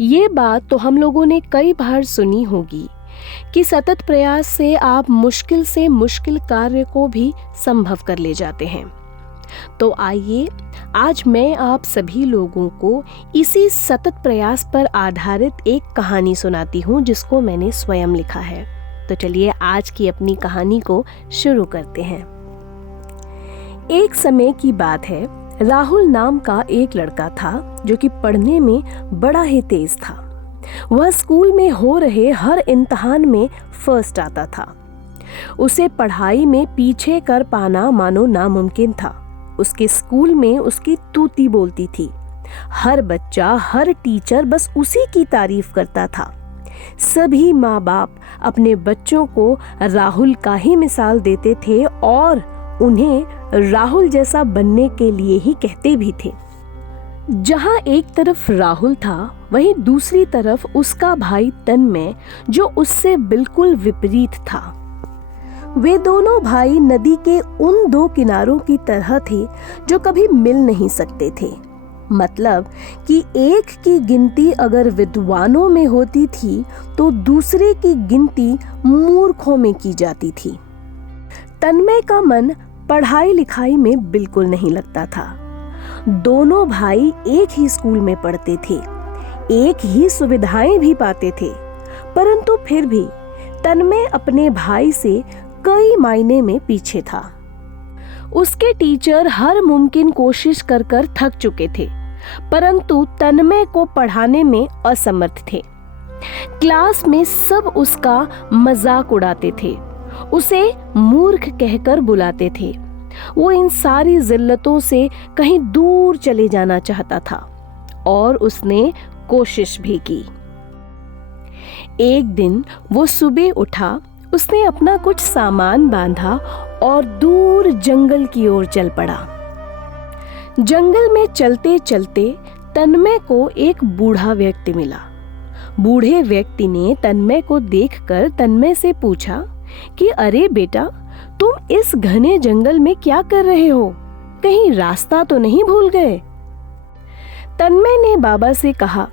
ये बात तो हम लोगों ने कई बार सुनी होगी कि सतत प्रयास से आप मुश्किल से मुश्किल कार्य को भी संभव कर ले जाते हैं। तो आइए आज मैं आप सभी लोगों को इसी सतत प्रयास पर आधारित एक कहानी सुनाती हूँ जिसको मैंने स्वयं लिखा है। तो चलिए आज की अपनी कहानी को शुरू करते हैं। एक समय की बात है, राहुल नाम का एक लड़का था जो कि पढ़ने में बड़ा ही तेज था। वह स्कूल में हो रहे हर इम्तिहान में फर्स्ट आता था। उसे पढ़ाई में पीछे कर पाना मानो नामुमकिन था। उसके स्कूल में उसकी तूती बोलती थी। हर बच्चा, हर टीचर बस उसी की तारीफ करता था। सभी माँ बाप अपने बच्चों को राहुल का ही मिसाल देते थे और उन्हें राहुल जैसा बनने के लिए ही कहते भी थे। जहाँ एक तरफ राहुल था, वहीं दूसरी तरफ उसका भाई तन्मय जो उससे बिल्कुल विपरीत था। वे दोनों भाई नदी के उन दो किनारों की तरह थे जो कभी मिल नहीं सकते थे। मतलब कि एक की गिनती अगर विद्वानों में होती थी तो दूसरे की गिनती मूर्खों में की जाती थी। तन्मय का मन पढ़ाई लिखाई में बिल्कुल नहीं लगता था। दोनों भाई एक ही स्कूल में पढ़ते थे, एक ही सुविधाएं भी पाते थे, परंतु फिर भी तन्मय अपने भाई से कई मायने में पीछे था। उसके टीचर हर मुमकिन कोशिश कर कर थक चुके थे, परंतु तन्मय को पढ़ाने में असमर्थ थे। क्लास में सब उसका मजाक उड़ाते थे, उसे मूर्ख कहकर बुलाते थे। वो इन सारी जिल्लतों से कहीं दूर चले जाना चाहता था और उसने कोशिश भी की। एक दिन वो सुबह उठा, उसने अपना कुछ सामान बांधा और दूर जंगल की ओर चल पड़ा। जंगल में चलते चलते तन्मय को एक बूढ़ा व्यक्ति मिला। बूढ़े व्यक्ति ने तन्मय को देखकर तन्मय से पूछा कि अरे बेटा, तुम इस घने जंगल में क्या कर रहे हो? कहीं रास्ता तो नहीं भूल गए? तन्मय ने बाबा से कहा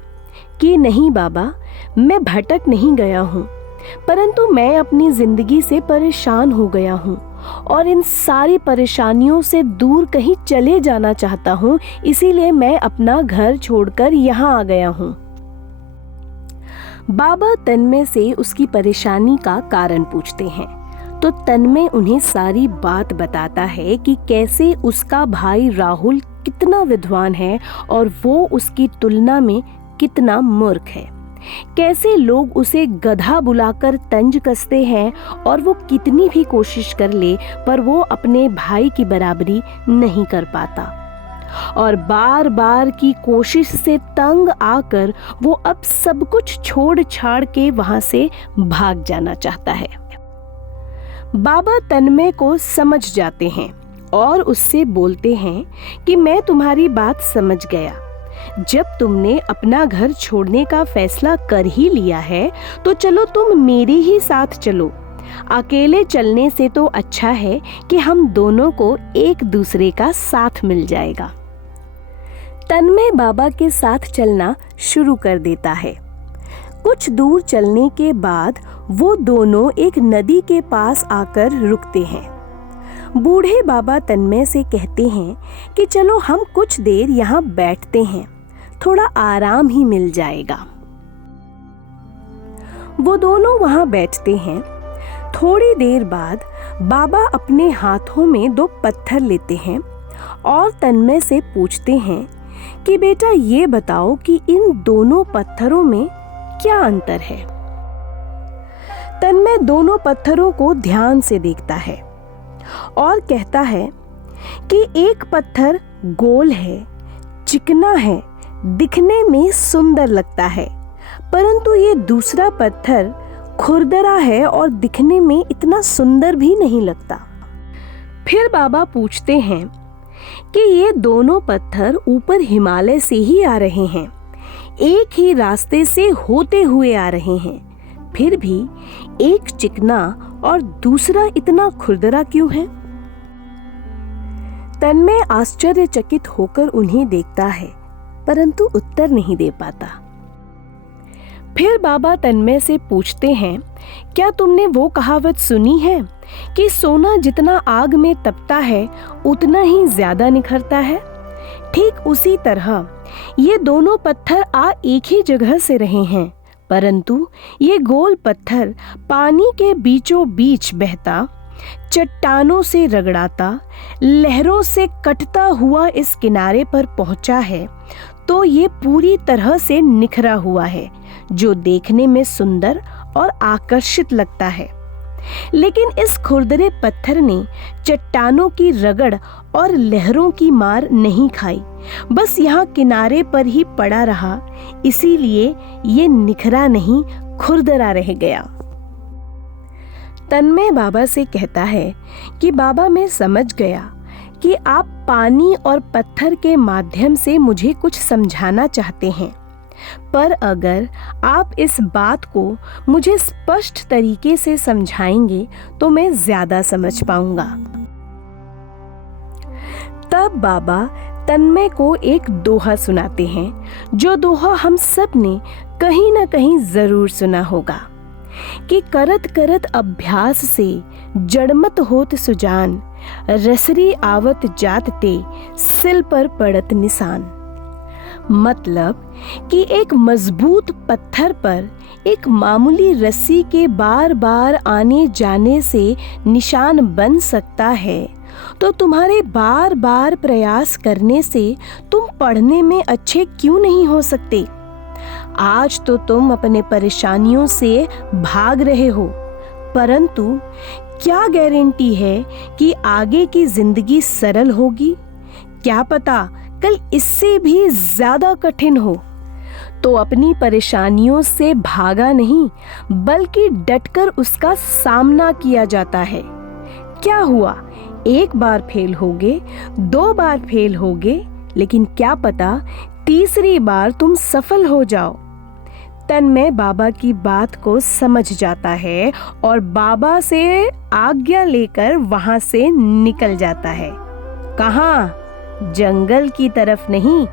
कि नहीं बाबा, मैं भटक नहीं गया हूँ, परंतु मैं अपनी जिंदगी से परेशान हो गया हूँ और इन सारी परेशानियों से दूर कहीं चले जाना चाहता हूँ, इसीलिए मैं अपना घर छोड़कर यहाँ आ गया हूँ। बाबा तन्मय से उसकी परेशानी का कारण पूछते हैं तो तन्मय उन्हें सारी बात बताता है कि कैसे उसका भाई राहुल कितना विद्वान है और वो उसकी तुलना में कितना मूर्ख है। कैसे लोग उसे गधा बुलाकर तंज कसते हैं और वो कितनी भी कोशिश कर ले पर वो अपने भाई की बराबरी नहीं कर पाता और बार बार की कोशिश से तंग आकर वो अब सब कुछ छोड़ छाड़ के वहां से भाग जाना चाहता है। बाबा तन्मय को समझ जाते हैं और उससे बोलते हैं कि मैं तुम्हारी बात समझ गया। जब तुमने अपना घर छोड़ने का फैसला कर ही लिया है तो चलो तुम मेरे ही साथ चलो। अकेले चलने से तो अच्छा है कि हम दोनों को एक दूसरे का साथ मिल जाएगा। तन्मय बाबा के साथ चलना शुरू कर देता है। कुछ दूर चलने के बाद वो दोनों एक नदी के पास आकर रुकते हैं। बूढ़े बाबा तन्मय से कहते हैं कि चलो हम कुछ देर यहाँ बैठते हैं, थोड़ा आराम ही मिल जाएगा। वो दोनों वहाँ बैठते हैं। थोड़ी देर बाद बाबा अपने हाथों में दो पत्थर लेते हैं और तन्मय से पूछते हैं कि बेटा ये बताओ कि इन दोनों पत्थरों में क्या अंतर है। तन्मय दोनों पत्थरों को ध्यान से देखता है और कहता है कि एक पत्थर गोल है, चिकना है, दिखने में सुंदर लगता है, परंतु ये दूसरा पत्थर खुरदरा है और दिखने में इतना सुंदर भी नहीं लगता। फिर बाबा पूछते हैं कि ये दोनों पत्थर ऊपर हिमालय से ही आ रहे हैं, एक ही रास्ते से होते हुए आ रहे हैं, फिर भी एक चिकना और दूसरा इतना खुरदरा क्यों है? तन्मय आश्चर्यचकित होकर उन्हें देखता है, परंतु उत्तर नहीं दे पाता। फिर बाबा तन्मय से पूछते हैं, क्या तुमने वो कहावत सुनी है कि सोना जितना आग में तपता है उतना ही ज्यादा निखरता है? ठीक उसी तरह ये दोनों पत्थर आ एक ही जगह से रहे हैं, परंतु ये गोल पत्थर पानी के बीचों बीच बहता, चट्टानों से रगड़ाता, लहरों से कटता हुआ इस किनारे पर पहुंचा है, तो ये पूरी तरह से निखरा हुआ है, जो देखने में सुंदर और आकर्षित लगता है। लेकिन इस खुरदरे पत्थर ने चट्टानों की रगड़ और लहरों की मार नहीं खाई, बस यहाँ किनारे पर ही पड़ा रहा, इसीलिए ये निखरा नहीं, खुरदरा रह गया। तन्मय बाबा से कहता है कि बाबा, मैं समझ गया कि आप पानी और पत्थर के माध्यम से मुझे कुछ समझाना चाहते हैं, पर अगर आप इस बात को मुझे स्पष्ट तरीके से समझाएंगे तो मैं ज्यादा समझ पाऊंगा। तब बाबा तन्मय को एक दोहा सुनाते हैं, जो दोहा हम सब ने कहीं ना कहीं जरूर सुना होगा कि करत करत अभ्यास से जड़मत होत सुजान, रसरी आवत जात ते सिल पर पड़त निशान। मतलब कि एक मजबूत पत्थर पर एक मामूली रस्सी के बार बार आने जाने से निशान बन सकता है, तो तुम्हारे बार बार प्रयास करने से तुम पढ़ने में अच्छे क्यों नहीं हो सकते? आज तो तुम अपने परेशानियों से भाग रहे हो, परंतु क्या गारंटी है कि आगे की जिंदगी सरल होगी? क्या पता कल इससे भी ज्यादा कठिन हो। तो अपनी परेशानियों से भागा नहीं, बल्कि डटकर उसका सामना किया जाता है। क्या हुआ, एक बार फेल होगे, 2 बार फेल होगे, लेकिन क्या पता तीसरी बार तुम सफल हो जाओ। तन्मय बाबा की बात को समझ जाता है और बाबा से आज्ञा लेकर वहां से निकल जाता है। कहाँ? जंगल की तरफ नहीं,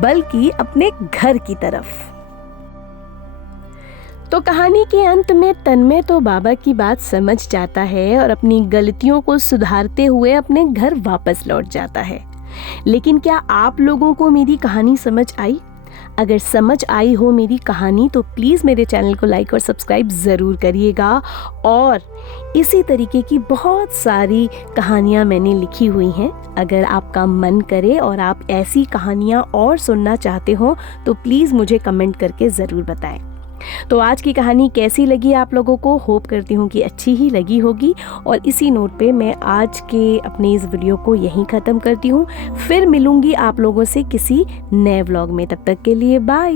बल्कि अपने घर की तरफ। तो कहानी के अंत में तन्मय तो बाबा की बात समझ जाता है और अपनी गलतियों को सुधारते हुए अपने घर वापस लौट जाता है। लेकिन क्या आप लोगों को मेरी कहानी समझ आई? अगर समझ आई हो मेरी कहानी तो प्लीज़ मेरे चैनल को लाइक और सब्सक्राइब ज़रूर करिएगा। और इसी तरीके की बहुत सारी कहानियाँ मैंने लिखी हुई हैं, अगर आपका मन करे और आप ऐसी कहानियाँ और सुनना चाहते हो तो प्लीज़ मुझे कमेंट करके ज़रूर बताएं। तो आज की कहानी कैसी लगी आप लोगों को? होप करती हूँ कि अच्छी ही लगी होगी। और इसी नोट पे मैं आज के अपने इस वीडियो को यहीं ख़त्म करती हूँ। फिर मिलूंगी आप लोगों से किसी नए व्लॉग में। तब तक के लिए बाय।